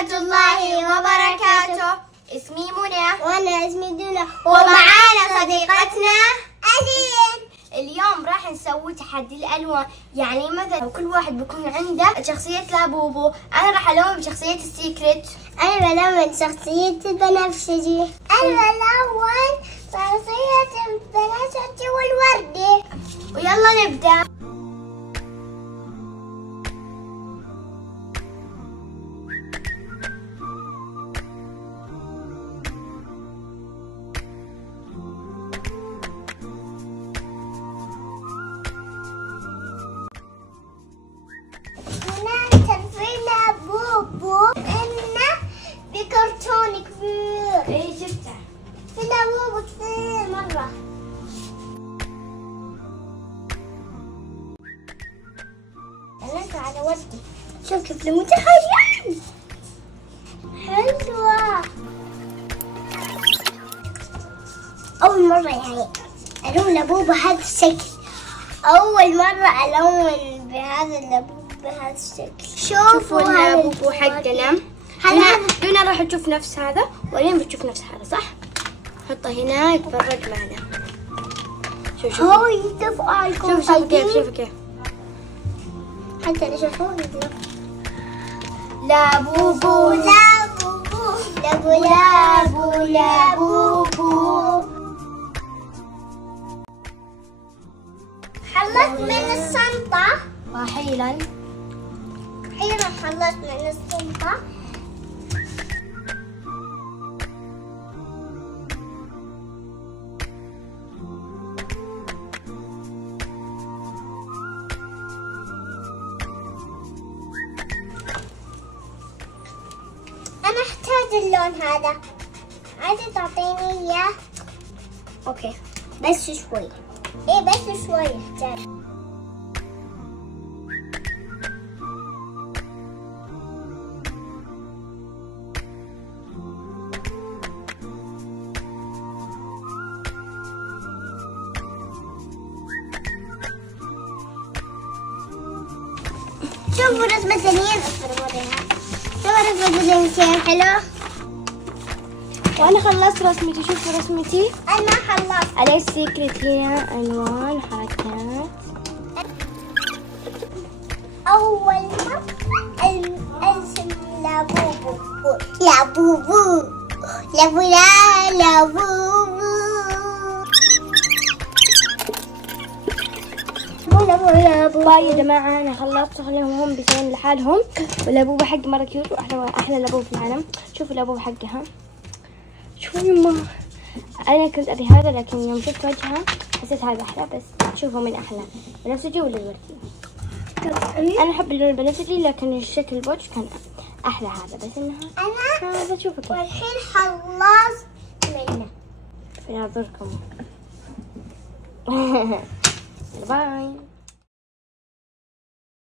ورحمة الله وبركاته. اسمي منى. وانا اسمي دنا. ومعانا صديقتنا ألين. اليوم راح نسوي تحدي الألوان، يعني مثلا كل واحد بيكون عنده شخصية لابوبو. أنا راح ألون بشخصية السيكريت. أنا بلون شخصية البنفسجي. أنا بلون شخصية البنفسجي والوردي. ويلا نبدأ. بكرتون كبير. ايه شفتها. في لابوبو كثير مرة. أنا على وردي. شوف كيف المتخيل. حلوة. أول مرة يعني ألون لابوبو بهذا الشكل. أول مرة ألون بهذا اللابوبو بهذا الشكل. شوفوا اللابوبو حقنا. هنا راح تشوف نفس هذا، وألين بتشوف نفس هذا، صح؟ حطه هنا يتفرج معنا. شوف هو يتفقع. شوف كيف حتى أنا شوفوه لابوبو لابوبو لابو لابوبو. خلصت من الشنطة. وحيلا خلصت من الشنطة. أنا أحتاج اللون هذا. عايزة تعطيني إياه؟ أوكي بس شوي. إيه بس شوي أحتاج. شوفوا رسمة الين. أصبر أوريها. شوفوا رسمة الين كيف حلو. وأنا خلصت رسمتي. شوفوا رسمتي. أنا خلصت. عليه السيكريت هنا، ألوان، حركات. أول مرة أرسم لابوبو. لابوبو لابوبو. باي يا جماعة، أنا خلصت. خليهم هم بيسوون لحالهم. واللابوبة حقي مرة كيوت وأحلى لابوبة في العالم. شوفوا اللابوبة حقها. شوفوا يما، أنا كنت أبي هذا لكن يوم شفت وجهها حسيت هذا أحلى. بس شوفوا من أحلى، بنفسجي ولا الوردي؟ أنا أحب اللون البنفسجي لكن الشكل الوجه كان أحلى هذا. بس إنها أنا بشوفه كيف. والحين خلصت منه. بنظركم. باي.